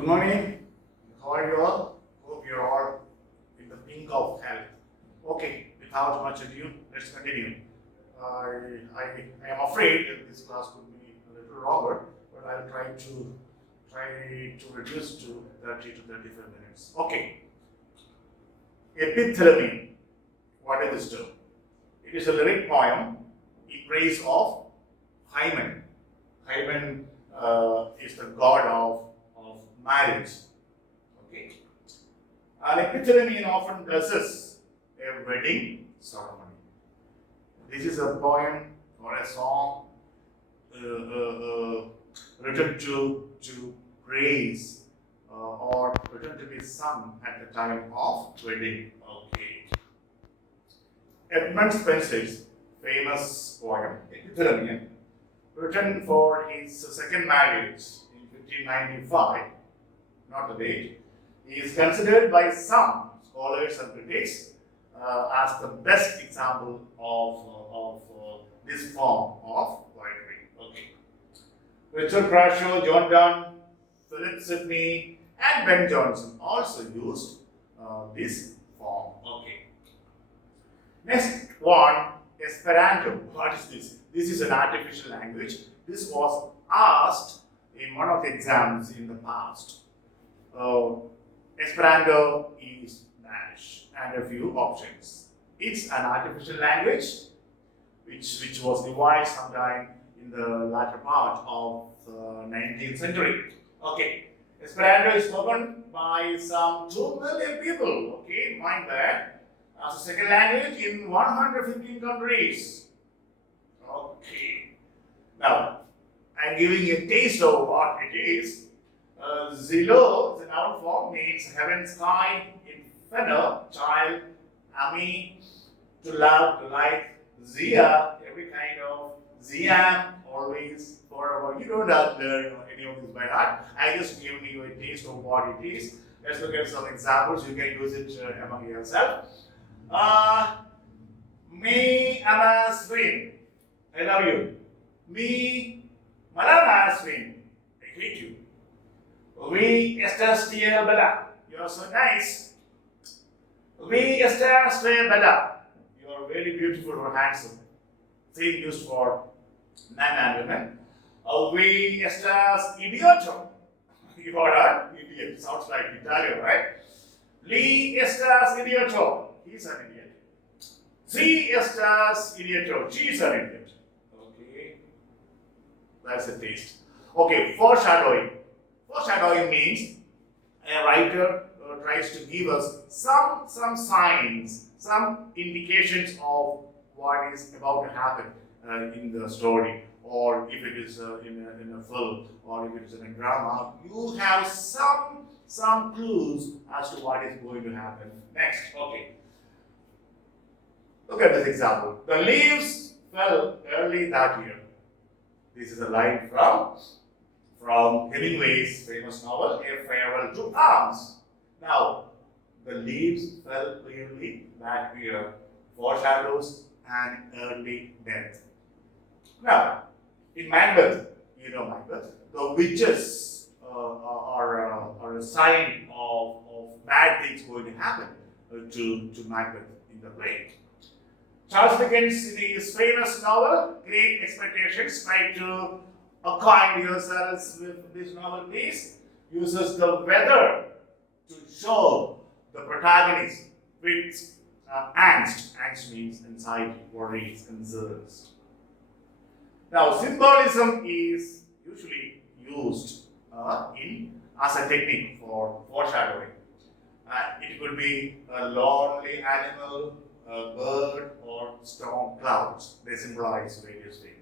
Good morning. How are you all? Hope you're all in the pink of health. Okay, without much ado, let's continue. I am afraid that this class could be a little longer, but I'll try to reduce to 30 to 35 minutes. Okay, epithalamy. What is this term? It is a lyric poem in praise of Hymen. Hymen is the god of marriage. Okay. An epithalamy often blesses a wedding ceremony. This is a poem or a song written to praise or written to be sung at the time of wedding. Okay. Edmund Spenser's famous poem, Epithalamion, written for his second marriage in 1595, not the date, is considered by some scholars and critics as the best example of this form of poetry. Okay. Richard Crashaw, John Donne, Philip Sidney, and Ben Jonson also used this form. Okay. Next one, Esperanto. What is this? This is an artificial language. This was asked in one of the exams in the past. Esperanto is dash and a few options. It's an artificial language which was devised sometime in the latter part of the 19th century. Okay. Esperanto is spoken by some 2 million people. Okay, mind that. As a second language in 115 countries. Okay. Now, I'm giving you a taste of what it is. Zillow, the noun form, means heaven, sky, inferno, child, ami, to love, to like, zia, every kind of ziam, always, forever. You don't have to learn any of this by heart. I just giving you a taste of what it is. Let's look at some examples. You can use it among yourself. Me amas win. I love you. Me malamas win. I hate you. We estás tía bella. You're so nice. We estás tía bella. You're very beautiful or handsome. Same used for men and women. We estás idioto. You are an idiot. Sounds like Italian, right? Li estás idioto. He's an idiot. Si estás idioto. She's an idiot. Okay. That's a taste. Okay, foreshadowing. Foreshadowing means a writer tries to give us some signs, some indications of what is about to happen in the story, or if it is in a film, or if it is in a drama. You have some clues as to what is going to happen next. Okay. Look at this example. The leaves fell early that year. This is a line from Hemingway's famous novel, A Farewell to Arms. Now, the leaves fell early that year, foreshadows an early death. Now, in Macbeth, you know Macbeth, the witches are a sign of bad things going to happen to Macbeth in the play. Charles Dickens, in his famous novel, Great Expectations, try to acquaint yourselves with this novel piece, uses the weather to show the protagonist with angst. Angst means anxiety, worries, concerns. Now, symbolism is usually used as a technique for foreshadowing. It could be a lonely animal, a bird, or storm clouds. They symbolize various things.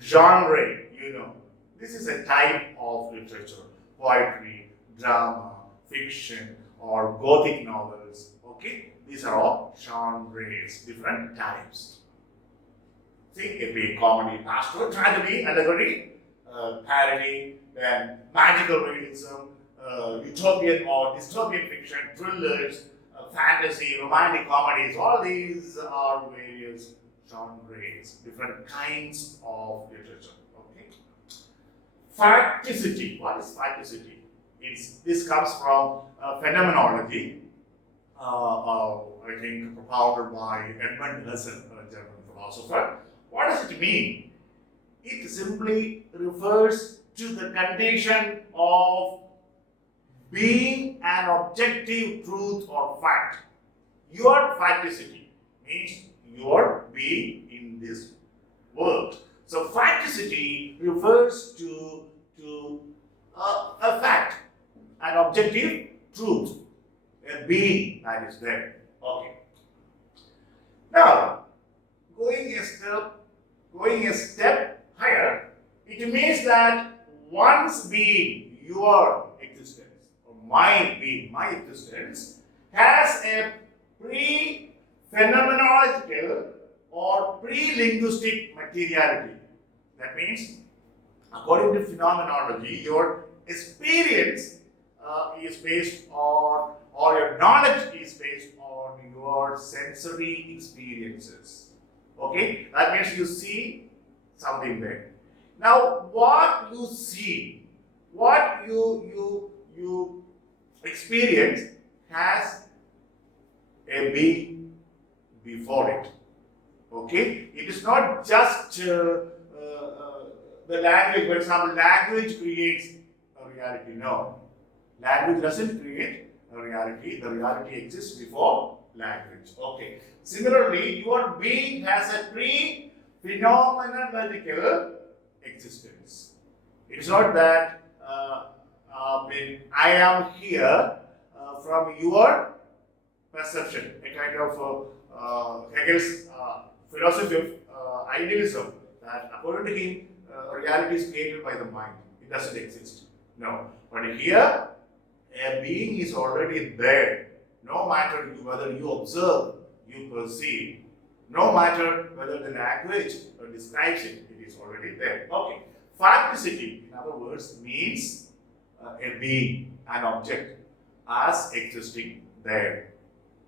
Genre, you know, this is a type of literature: poetry, drama, fiction, or Gothic novels. Okay, these are all genres, different types. See, epic, comedy, pastoral, tragedy, allegory, parody, then magical realism, utopian or dystopian fiction, thrillers, fantasy, romantic comedies. All these are various genres, different kinds of literature. Okay. Facticity. What is facticity? This comes from phenomenology, I think propounded by Edmund Husserl, a German philosopher. What does it mean? It simply refers to the condition of being an objective truth or fact. Your facticity means your being in this world. So facticity refers to a fact, an objective truth, a being that is there. Okay. Now, going a step higher, it means that one's being, your existence, or my being, my existence, has a pre-phenomenological or pre-linguistic materiality. That means, according to phenomenology, your experience is based on, or your knowledge is based on your sensory experiences. Okay, that means you see something there. Now, what you see, what you experience has a being before it. Okay, it is not just the language. For example, language creates a reality. No, language doesn't create a reality. The reality exists before language. Okay. Similarly, your being has a pre-phenomenological existence. It's not that I am here from your perception, a kind of Hegel's philosophy of idealism, that according to him, reality is created by the mind. It doesn't exist. No. But here, a being is already there. No matter whether you observe, you perceive. No matter whether the language describes it, it is already there. Okay. Facticity, in other words, means a being, an object, as existing there,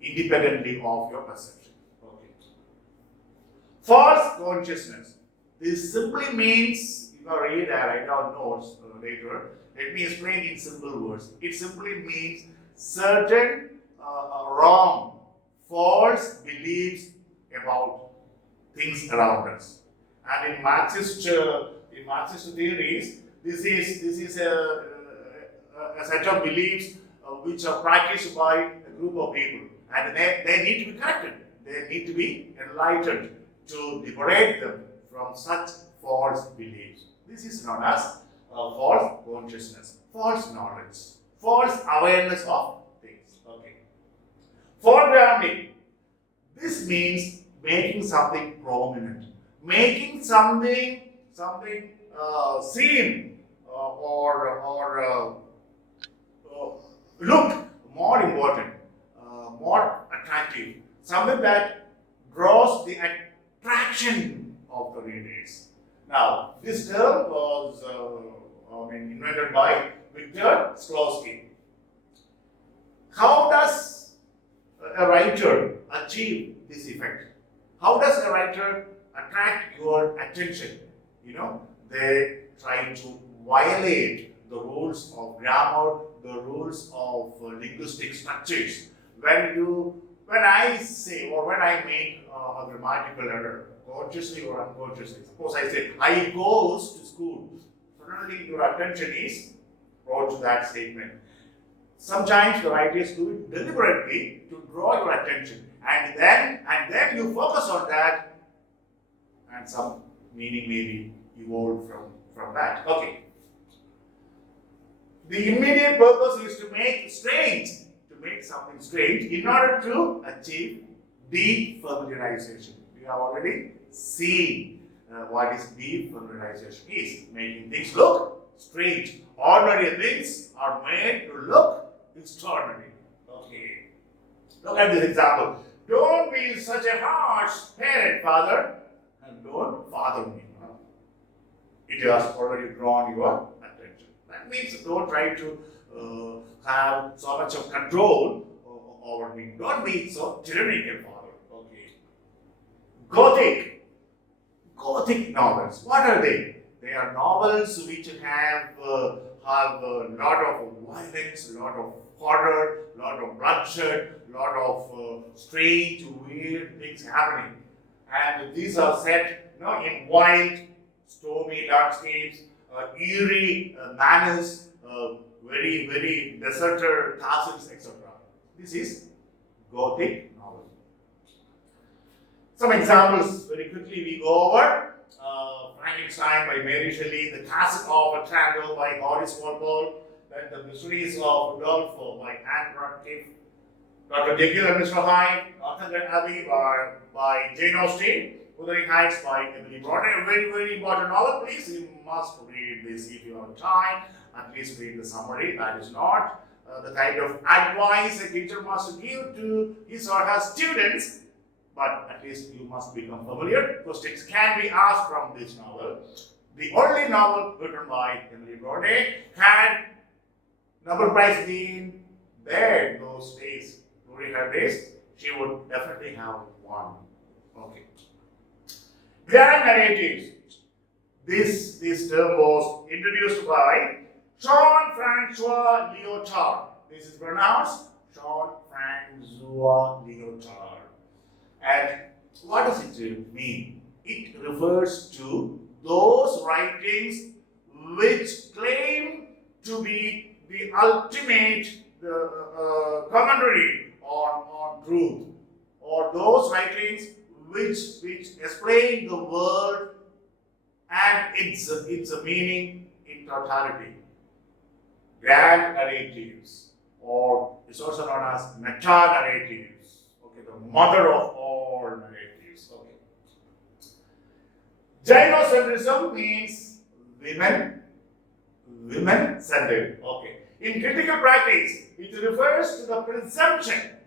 independently of your perception. Okay. False consciousness. This simply means, if I read and write down notes later, let me explain in simple words. It simply means certain wrong, false beliefs about things around us. And in Marxist theories, this is a set of beliefs which are practiced by a group of people, and they need to be corrected. They need to be enlightened to liberate them from such false beliefs. This is known as false consciousness, false knowledge, false awareness of things. Okay. Foregrounding. This means making something prominent, making something seem or look more important, more attractive, something that draws the attraction of the readers. Now, this term was invented by Victor Sklowski. How does a writer achieve this effect? How does a writer attract your attention? They try to violate the rules of grammar, the rules of linguistic structures. When I say or when I make a grammatical error, consciously or unconsciously, suppose I say, I goes to school, suddenly your attention is brought to that statement. Sometimes the writers do it deliberately to draw your attention, and then you focus on that, and some meaning may be evolved from that. Okay. The immediate purpose is to make something strange in order to achieve defamiliarization. We have already seen what is defamiliarization is. Making things look strange. Ordinary things are made to look extraordinary. Okay. Look at this example. Don't be such a harsh parent, father, and don't father me. It has already drawn your attention. That means don't try to have so much of control over me. Don't be so tyrannical, father. Okay. Gothic novels. What are they? They are novels which have have a lot of violence, a lot of horror, a lot of bloodshed, a lot of strange, weird things happening. And these are set, in wild, stormy landscapes, eerie manners, very, very deserted castles, etc. This is Gothic novel. Some examples very quickly we go over. Frankenstein by Mary Shelley, The Castle of Otranto by Horace Walpole, then The Mysteries of Udolpho by Anne Radcliffe, Dr. Jekyll and Mr. Hyde, Northanger Abbey by Jane Austen, Wuthering Heights by Emily Bronte. A very, very important novel. Please, you must read this if you have time. At least read the summary. That is not the kind of advice a teacher must give to his or her students, but at least you must become familiar. Questions can be asked from this novel. The only novel written by Emily Bronte. Had Nobel Prize been there those days, during her days, she would definitely have won. Okay. Grand narratives. This term was introduced by Jean-Francois Lyotard. This is pronounced Jean-Francois Lyotard. And what does it mean? It refers to those writings which claim to be the ultimate commentary on truth, or those writings which explain the world and its meaning in totality. Grand narratives, or it's also known as meta-narratives. Okay, the mother of all narratives. Okay. Gynocentrism means women-centered. Okay. In critical practice, it refers to the presumption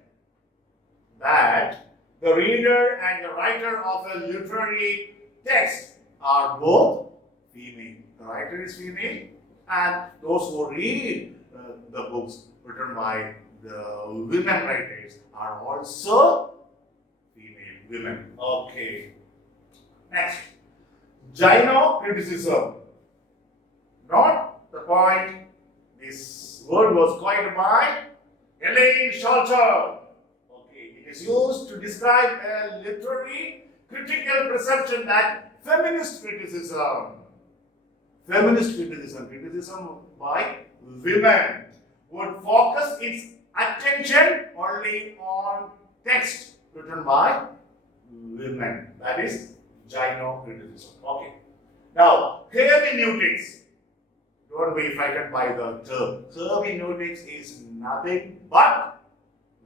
that the reader and the writer of a literary text are both female. The writer is female, and those who read the books written by the women writers are also female women. Okay. Next, gyno-criticism. Not the point. This word was coined by Elaine Sholter. Okay, it is used to describe a literary critical perception that feminist criticism by women would focus its attention only on text written by women. That is gyno-criticism. Okay. Now, hermeneutics. Don't be frightened by the term. Hermeneutics is nothing but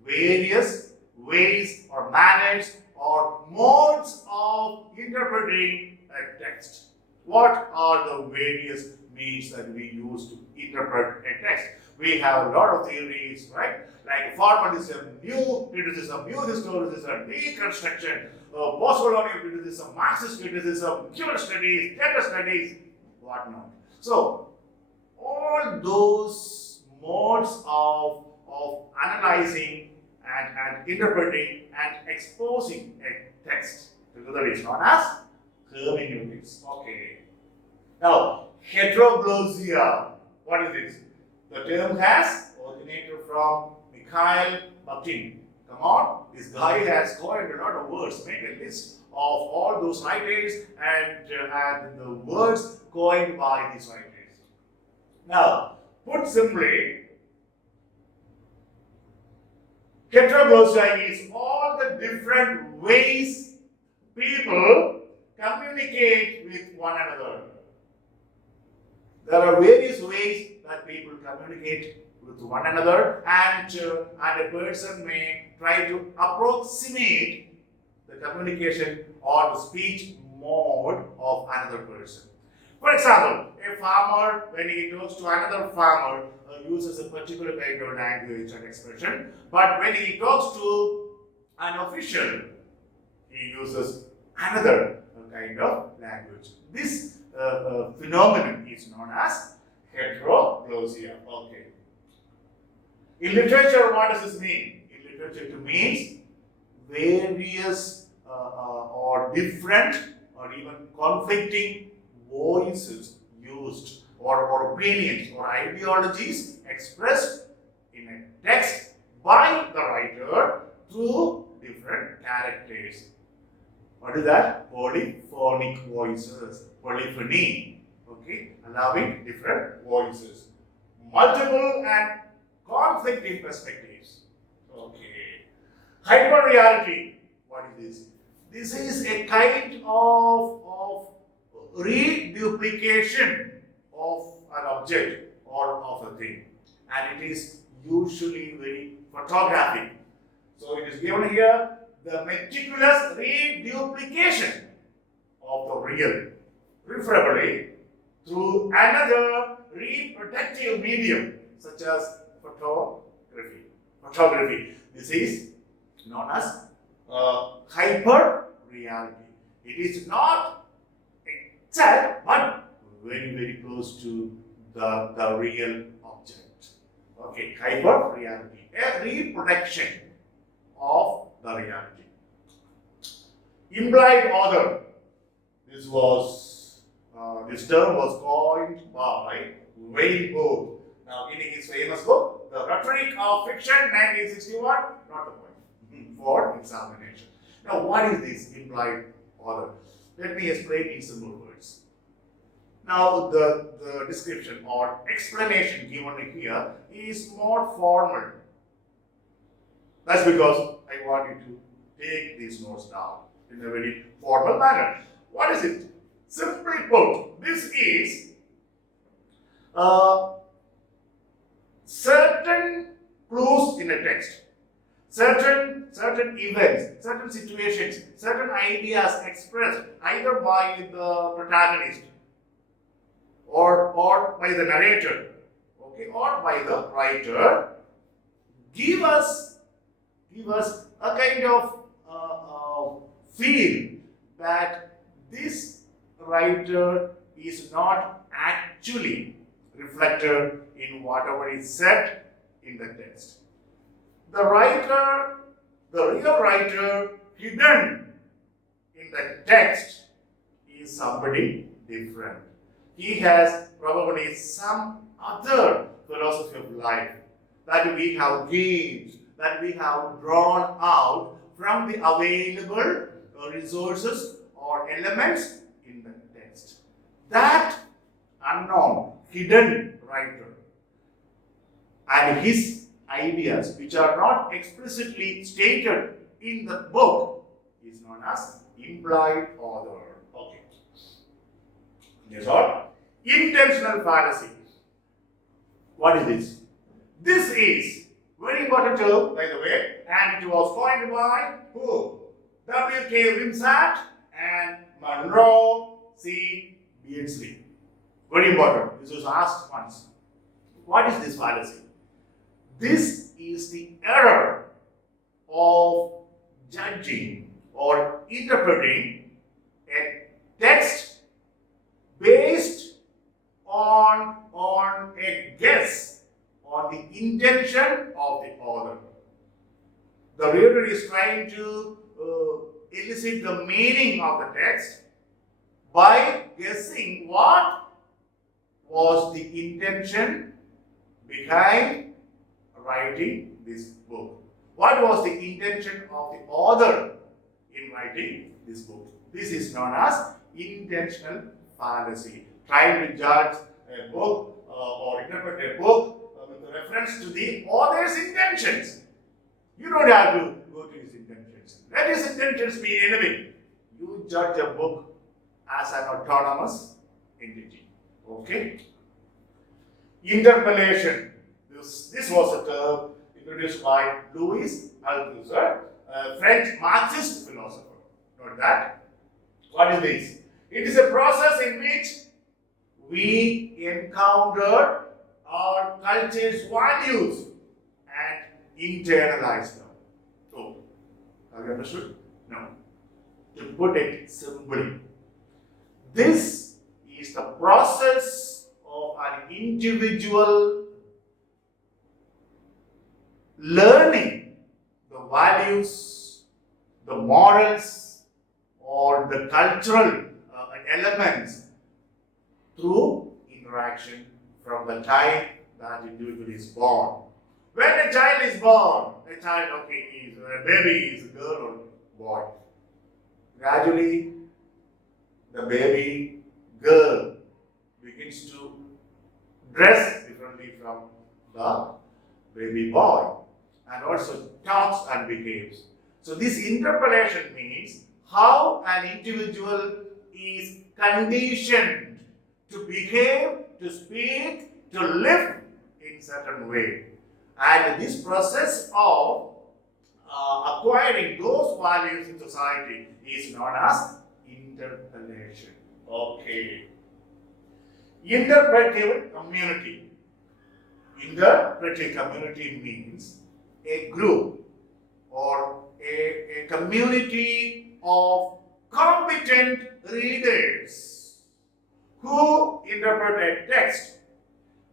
various ways or manners or modes of interpreting a text. What are the various means that we use to interpret a text? We have a lot of theories, right? Like formalism, new criticism, new historicism, deconstruction, post-colonial criticism, Marxist criticism, human studies, gender studies, whatnot. So, all those modes of analyzing and interpreting and exposing a text together is known as hermeneutics. Okay. Now, heteroglossia. What is this? The term has originated from Mikhail Bakhtin. Come on, this guy has coined a lot of words. Make a list of all those writers and the words coined by these writers. Now, put simply, heteroglossia is all the different ways people communicate with one another. There are various ways that people communicate with one another, and a person may try to approximate the communication or the speech mode of another person. For example, a farmer, when he talks to another farmer, uses a particular kind of language and expression, but when he talks to an official, he uses another kind of language. This phenomenon is known as heteroglossia. Okay. In literature, what does this mean? In literature, it means various or different or even conflicting voices used or opinions or ideologies expressed in a text by the writer through different characters. What is that? Polyphonic voices. Polyphony. Okay, allowing different voices. Multiple and conflicting perspectives. Okay. Hyperreality. What is this? This is a kind of reduplication of an object or of a thing. And it is usually very photographic. So it is given here the meticulous reduplication of the real, preferably through another reproductive medium such as photography. This is known as hyper reality. It is not exact but very, very close to the real object. Okay, hyper reality, a reproduction of the reality. Implied author. This term was coined by Wayne Booth. Now, in his famous book, The Rhetoric of Fiction, 1961, not the point for examination. Now, what is this implied author? Let me explain in simple words. Now, the description or explanation given here is more formal. That's because I want you to take these notes down in a very formal manner. What is it? Simply put, this is certain clues in a text, certain events, certain situations, certain ideas expressed either by the protagonist or by the narrator, okay, or by the writer, give us a kind of feel that this writer is not actually reflected in whatever is said in the text. The real writer hidden in the text is somebody different. He has probably some other philosophy of life that we have gained, that we have drawn out from the available resources or elements in the text. That unknown, hidden writer and his ideas, which are not explicitly stated in the book, is known as implied author. Okay. Yes, or intentional fallacy. What is this? This is very important term, by the way, and it was coined by who? W.K. Wimsatt and Monroe C. Beardsley. Very important. This was asked once. What is this fallacy? This is the error of judging or interpreting a text based on a guess on the intention of the author. The reader is trying to elicit the meaning of the text by guessing what was the intention behind writing this book. What was the intention of the author in writing this book? This is known as intentional fallacy. Trying to judge a book or interpret a book with reference to the author's intentions. You don't have to go to his intentions. Let his intentions be anything. You judge a book as an autonomous entity. Okay? Interpellation. This was a term introduced by Louis Althusser, a French Marxist philosopher. Note that. What is this? It is a process in which we encounter our culture's values and internalize them. So, have you understood? No. To put it simply, this is the process of an individual learning the values, the morals, or the cultural elements through interaction from the time that individual is born. When a child is born, a baby is a girl or boy. Gradually, the baby girl begins to dress differently from the baby boy and also talks and behaves. So this interpolation means how an individual is conditioned to behave, to speak, to live in certain way. And this process of acquiring those values in society is known as interpolation. Okay. Interpretive community. Interpretive community means a group or a community of competent readers who interpret a text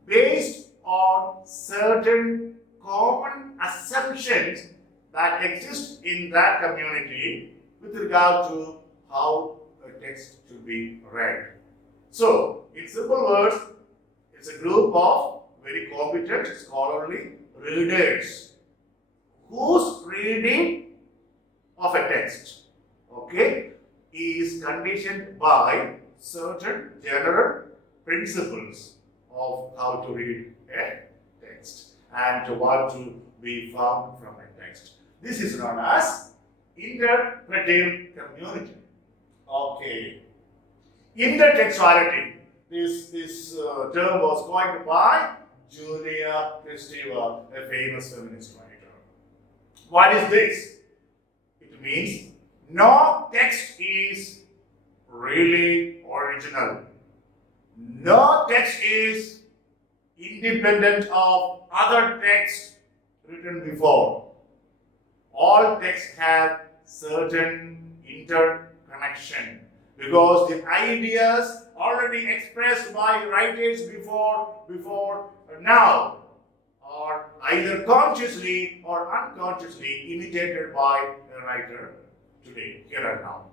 based on certain common assumptions that exist in that community with regard to how a text should be read. So, in simple words, it's a group of very competent, scholarly readers whose reading of a text, is conditioned by certain general principles of how to read a text and what to be found from a text. This is known as interpretive community. Okay. Intertextuality. This term was coined by Julia Kristeva, a famous feminist writer. What is this? It means no text is really original. No text is independent of other texts written before. All texts have certain interconnection because the ideas already expressed by writers before now are either consciously or unconsciously imitated by a writer today, here and now.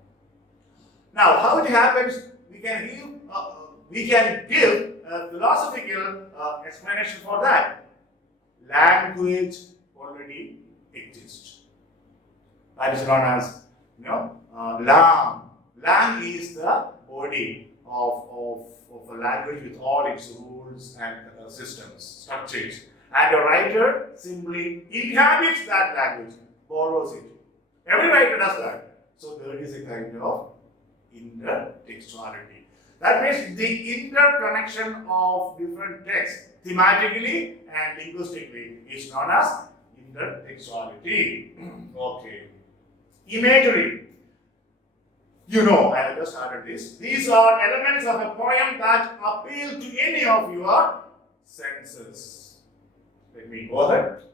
Now, how it happens, we can give a philosophical explanation for that. Language already exists. That is known as, lang. Lang is the body of a language with all its rules and systems, structures. And a writer simply inhabits that language, borrows it. Every writer does that. So there is a kind of intertextuality. That means the interconnection of different texts thematically and linguistically is known as intertextuality. Okay. Imagery. I just added this. These are elements of a poem that appeal to any of your senses. Let me go ahead.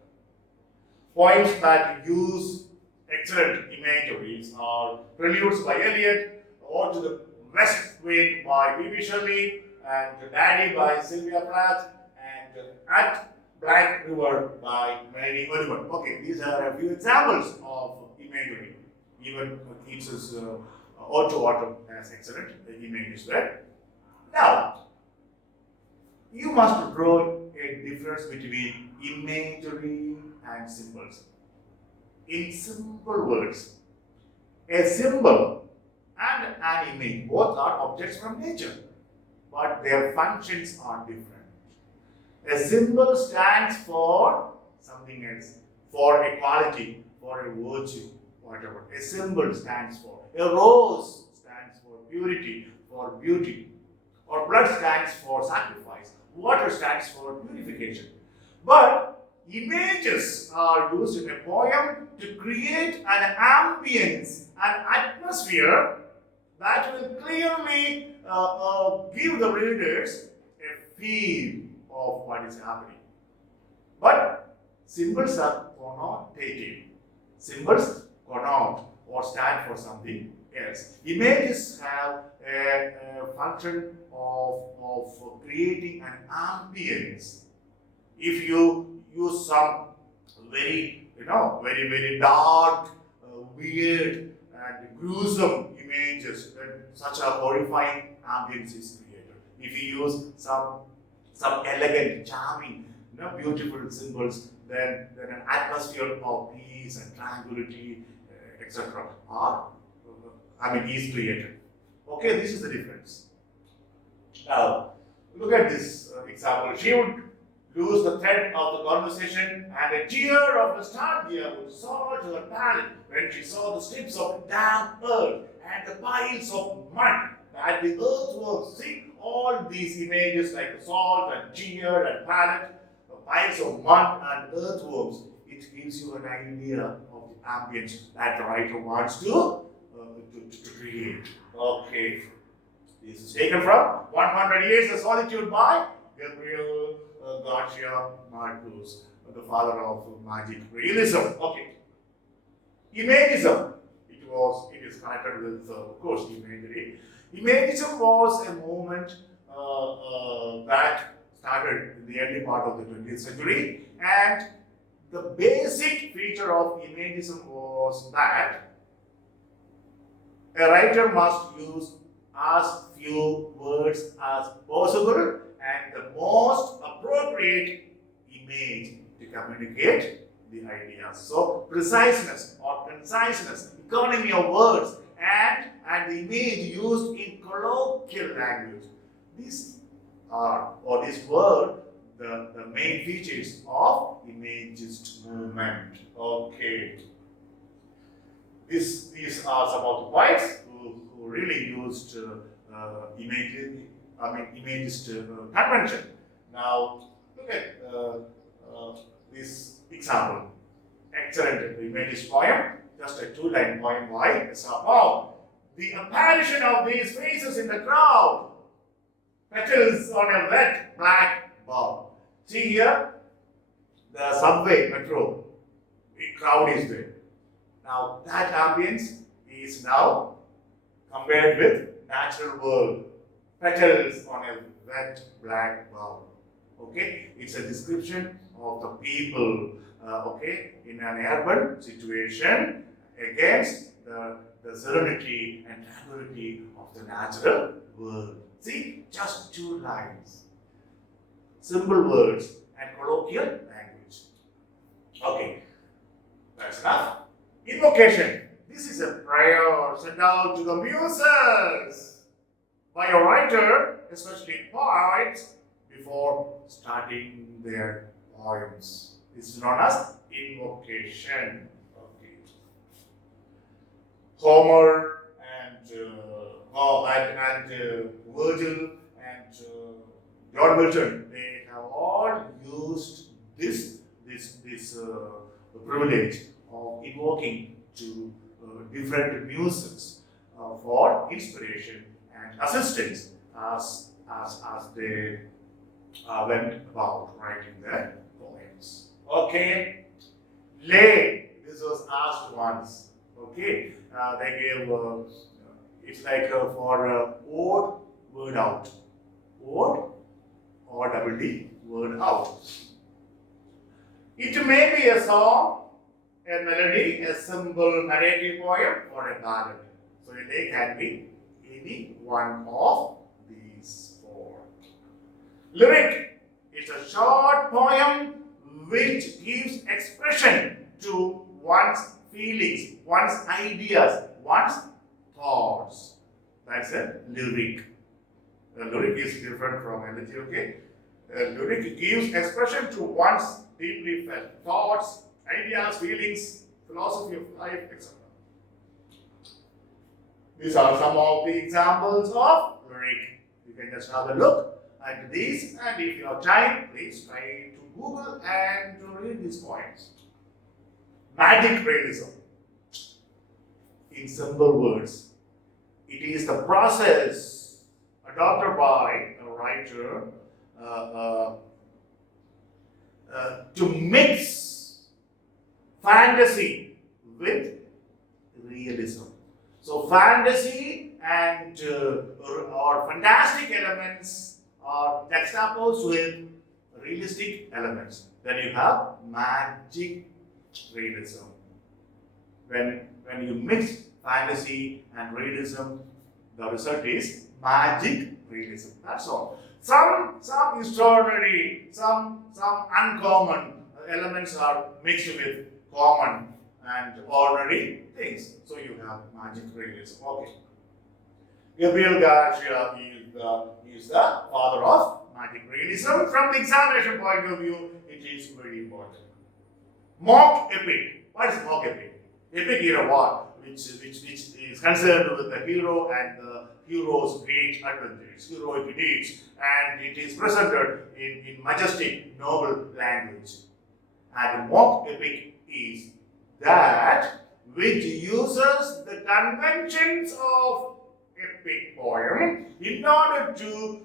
Poems that use excellent imageries are Preludes by Eliot, Ode to the West Wind by P.B. Shelley, and Daddy by Sylvia Plath, and At Black River by Mary Oliver. Okay, these are a few examples of imagery. Even Keats's Ode to Autumn has excellent images there. Now, you must draw a difference between imagery and symbols. In simple words, a symbol and an image both are objects from nature, but their functions are different. A symbol stands for something else, for a quality, for a virtue, whatever. A symbol stands for. A rose stands for purity, for beauty. Or blood stands for sacrifice. Water stands for purification. But images are used in a poem to create an ambience, an atmosphere that will clearly give the readers a feel of what is happening. But symbols are connotative. Symbols connote or stand for something else. Images have a function of creating an ambience. If you use some very dark, weird, and gruesome images, then such a horrifying ambience is created. If you use some elegant, charming, beautiful symbols, then an atmosphere of peace and tranquility, etc. Is created. Okay, this is the difference. Now, look at this example. She would lose the thread of the conversation, and a tear of nostalgia would soar to her palate when she saw the strips of damp earth and the piles of mud that the earthworms. See, all these images like the salt and tear and palette, the piles of mud and earthworms, it gives you an idea of the ambience that the writer wants to create. Okay. This is taken from 100 Years of Solitude by Gabriel Garcia Marcus, the father of magic realism. Okay. Imagism. It is connected with, of course, imagery. Imagism was a movement that started in the early part of the 20th century, and the basic feature of imagism was that a writer must use as few words as possible and the most appropriate image to communicate the ideas. So, preciseness or conciseness, economy of words, and the image used in colloquial language. These were the main features of imagist movement. Okay. These are some of the poets who really used imagist convention. Now, look at this example. Excellent imagist poem, just a two-line poem by Sappho. The apparition of these faces in the crowd, petals on a wet black bow. See here, the subway, metro, the crowd is there. Now, that ambience is now compared with natural world, petals on a wet black bow. Okay, it's a description of the people, in an urban situation against the serenity and tranquility of the natural world. See, just two lines, simple words and colloquial language. Okay, that's enough. Invocation. This is a prayer sent out to the muses by a writer, especially poets, before starting their poems. This is known as invocation. Okay. Homer and Virgil and John Milton, they have all used this privilege of invoking to different muses for inspiration and assistance as they went about writing their poems. Okay, lay. This was asked once. Okay, they gave it's like for odd word out, odd or double D word out. It may be a song, a melody, a simple narrative poem, or a ballad. So a lay can be any one of these four. Lyric is a short poem which gives expression to one's feelings, one's ideas, one's thoughts. That's a lyric. The lyric is different from elegy, okay? A lyric gives expression to one's deeply felt thoughts, ideas, feelings, philosophy of life, etc. These are some of the examples of lyric. You can just have a look at these, and if you have time, please try to Google and to read these poems. Magic realism. In simple words, it is the process adopted by a writer to mix fantasy with realism. So fantasy and or fantastic elements are juxtaposed with realistic elements. Then you have magic realism. When you mix fantasy and realism, The result is magic realism. That's all. Some extraordinary, some uncommon elements are mixed with common and ordinary things. So you have magic realism. Okay. Gabriel Garcia is the father of magic realism. From the examination point of view, it is very important. Mock epic. What is mock epic? Epic is a war which is concerned with the hero and the hero's great adventures, heroic deeds, and it is presented in majestic, noble language. And mock epic is that which uses the conventions of epic poem in order to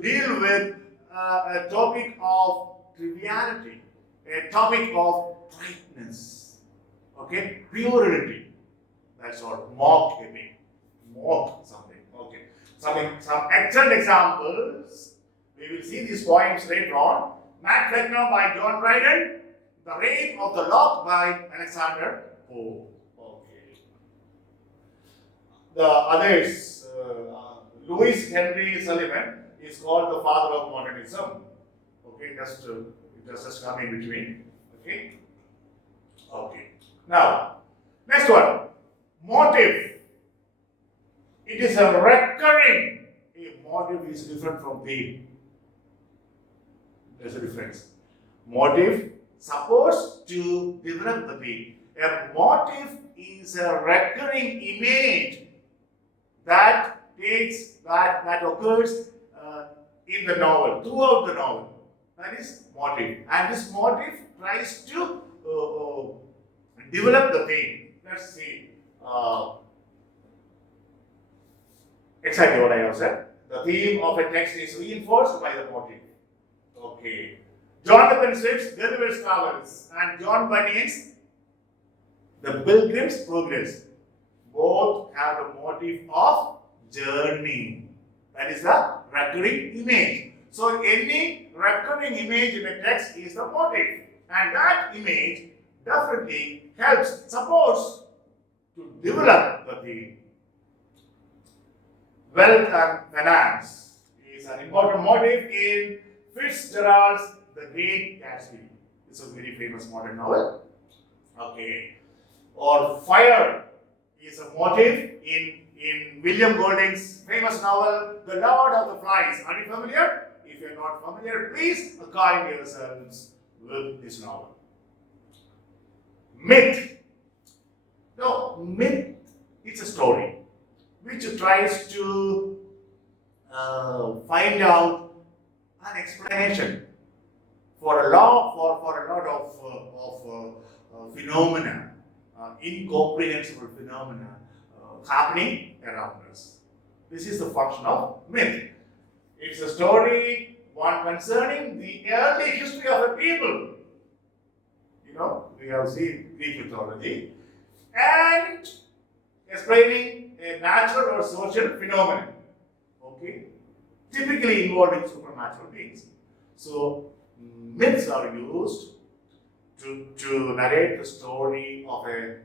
deal with a topic of triviality, a topic of brightness, okay, purity. That's what mock epic, mock something. Okay, some excellent examples. We will see these poems later on. Matt Flecknoe by John Dryden, The Rape of the Lock by Alexander Pope. Okay. The others, Louis Henry Sullivan is called the father of modernism. Okay, just come in between. Okay. Okay. Now, next one. Motive. It is a recurring. A motive is different from theme. There's a difference. Motive supposed to develop the theme. A motive is a recurring image that occurs in the novel, throughout the novel. That is motive. And this motive tries to develop the theme. Let's see. Exactly what I have said. The theme of a text is reinforced by the motive. Okay. Jonathan Swift's Gulliver's Travels and John Bunyan's The Pilgrim's Progress both have the motive of journey. That is the recurring image. So any recurring image in a text is the motive. And that image definitely helps, supports to develop the theme. Wealth and finance is an important motive in Fitzgerald's The Great Gatsby. This is a very famous modern novel. Okay. Or fire is a motive in William Golding's famous novel, The Lord of the Flies. Are you familiar? If you are not familiar, please acquaint yourselves with this novel. Myth. No, myth is a story which tries to find out an explanation for a lot of phenomena, incomprehensible phenomena happening around us. This is the function of myth. It's a story, one concerning the early history of a people. You know, we have seen Greek mythology and explaining a natural or social phenomenon. Okay, typically involving supernatural beings. So myths are used to narrate the story of a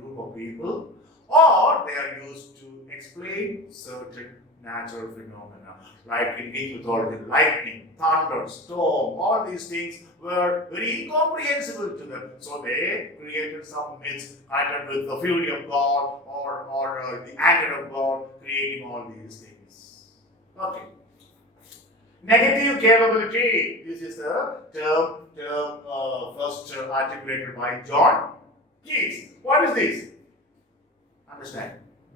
group of people, or they are used to explain certain natural phenomena, like in Greek mythology, lightning, thunder, storm, all these things were very incomprehensible to them. So they created some myths connected with the fury of God or the anger of God, creating all these things. Okay. Negative capability. This is the term first articulated by John Keats. What is this? Understand.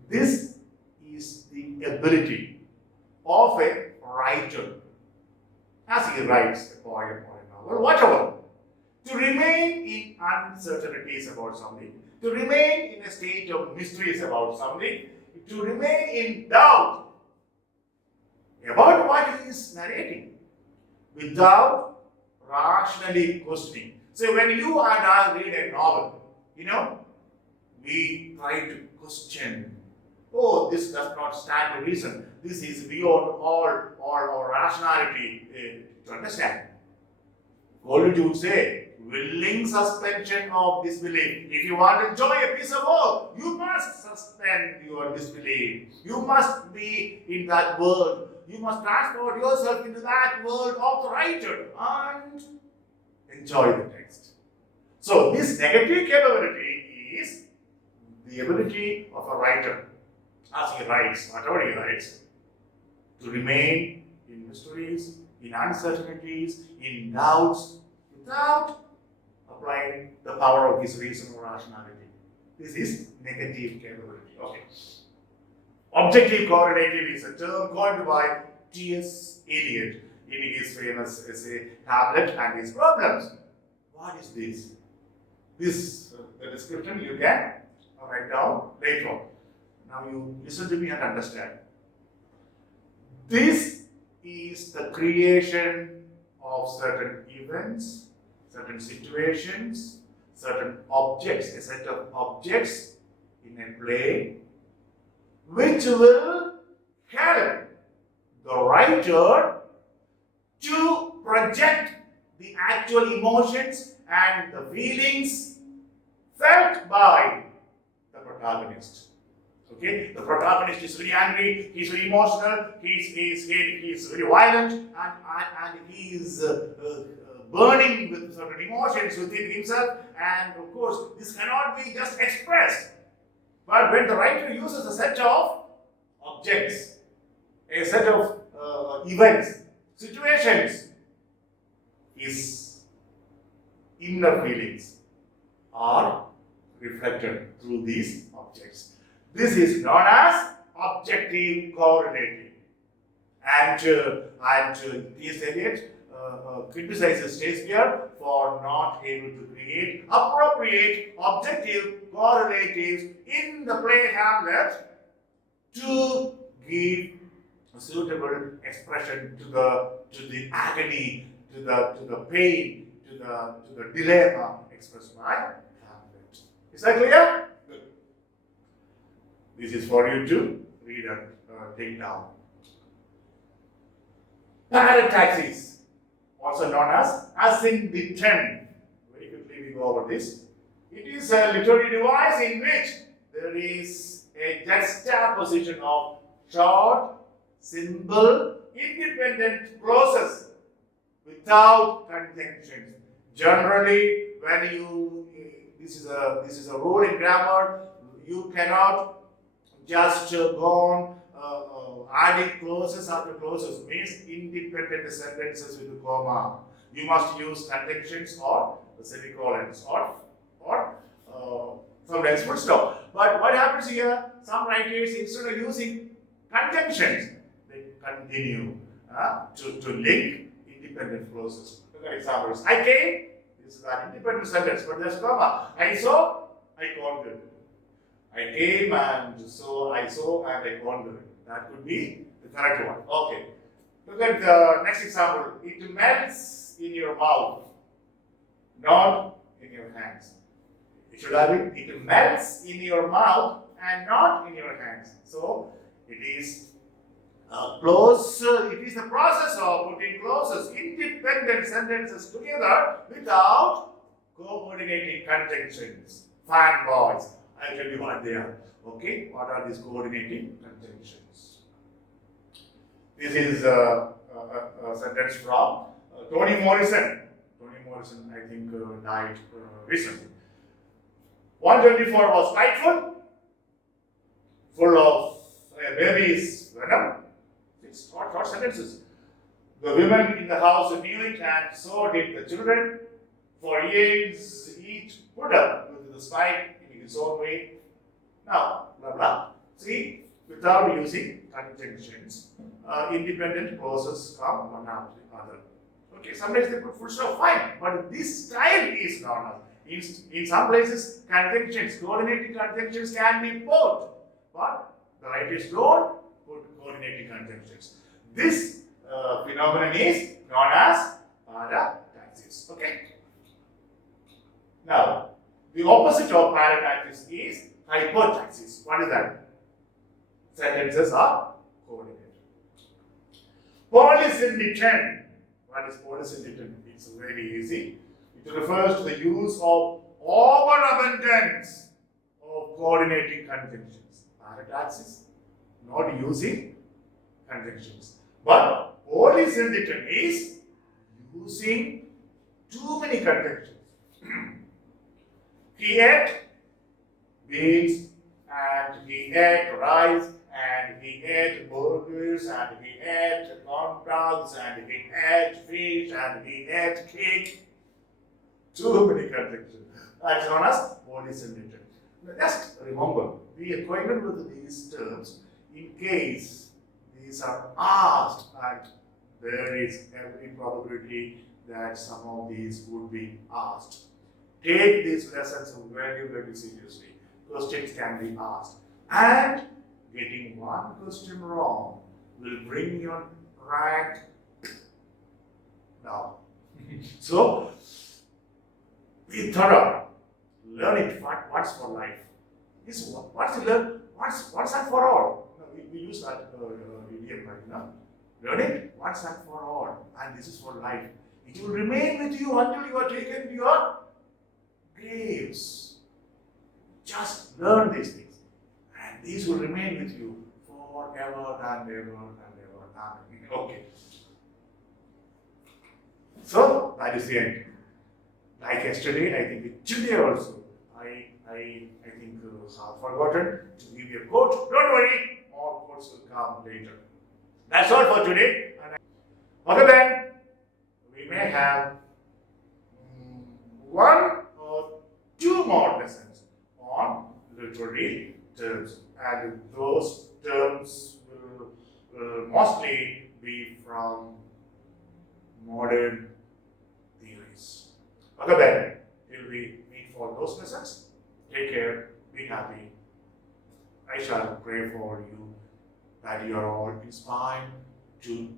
This is the ability of a writer, as he writes a poem or a novel, whatever, to remain in uncertainties about something, to remain in a state of mysteries about something, to remain in doubt about what he is narrating without rationally questioning. So when you and I read a novel, we try to question. Oh, this does not stand to reason. This is beyond all rationality to understand. Coleridge would say, willing suspension of disbelief. If you want to enjoy a piece of work, you must suspend your disbelief. You must be in that world. You must transport yourself into that world of the writer and enjoy the text. So this negative capability is the ability of a writer, as he writes, whatever he writes, to remain in mysteries, in uncertainties, in doubts, without applying the power of his reason or rationality. This is negative capability. Okay. Objective correlative is a term coined by T.S. Eliot in his famous essay Hamlet and His Problems. What is this? This, the description you can write down later on. Now you listen to me and understand. This is the creation of certain events, certain situations, certain objects, a set of objects in a play, which will help the writer to project the actual emotions and the feelings felt by the protagonist. Okay, the protagonist is very angry, he's very emotional, he's very violent, and he is burning with certain emotions within himself, and of course, this cannot be just expressed. But when the writer uses a set of objects, a set of events, situations, his inner feelings are reflected through these objects. This is known as objective correlative. And T.S. Eliot criticizes Shakespeare for not able to create appropriate objective correlatives in the play Hamlet to give a suitable expression to the agony, to the pain, to the dilemma expressed by Hamlet. Is that clear? Good. This is for you to read and take down. Parataxis, also known as in the 10. Very quickly we go over this. It is a literary device in which there is a juxtaposition of short, simple, independent clauses without conjunctions. Generally, when you this is a rule in grammar, you cannot just go on adding clauses after clauses, means independent sentences with a comma. You must use conjunctions or semicolons or sometimes full stop. But what happens here? Some writers, instead of using conjunctions, they continue to link independent clauses. Look at examples. I came. This is an independent sentence, but there's comma. I saw. I conquered. I came and so I saw and I conquered. That could be the correct one. Okay. Look at the next example. It melts in your mouth, not in your hands. It should have been, it melts in your mouth and not in your hands. So it is close. It is the process of putting clauses, independent sentences together without coordinating conjunctions. Fanboys. I'll tell you what they are. Okay, what are these coordinating conjunctions? This is a sentence from Toni Morrison. Toni Morrison, I think, died recently. 124 was spiteful, full of a baby's venom. It's short sentences. The women in the house knew it, and so did the children. For years, each put up with the spite in his own way. Now, blah blah. See, without using conjunctions, independent clauses come one after the other. Okay, sometimes they put full stop, fine, but this style is normal. In some places, conjunctions, coordinating conjunctions can be put, but the writers don't put coordinating conjunctions. This phenomenon is known as parataxis. Okay. Now, the opposite of parataxis is hypotaxis. What is that? Sentences are coordinated. Polysyndeton. What is polysyndeton? It's very easy. It refers to the use of overabundance of coordinating conjunctions. Paradox not using conjunctions. But polysyntheton is using too many conjunctions. He ate beans, and he ate rice, and he ate burgers, and he ate corn dogs, and he ate fish, and he ate cake. Too many conjunctions. That's known as polysyntheton. Just remember, be acquainted with these terms in case these are asked, and there is every probability that some of these would be asked. Take these lessons very, very seriously. Questions can be asked. And getting one question wrong will bring your rank down. So, be thorough. Learn it once for life. Once you learn, once and for all. We use that idiom right now. Learn it once and for all. And this is for life. It will remain with you until you are taken to your graves. Just learn these things. And these will remain with you forever and ever and ever. Amen. Okay. So, that is the end. Like yesterday, I think today also, I think have forgotten to give you a quote. Don't worry, more quotes will come later. That's all for today. Okay then, we may have one or two more lessons on literary terms, and those terms will mostly be from modern theories. Okay then, till we meet for those lessons, take care, be happy. I shall pray for you that you are all inspired to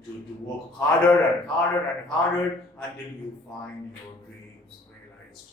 work harder and harder and harder until you find your dreams realized.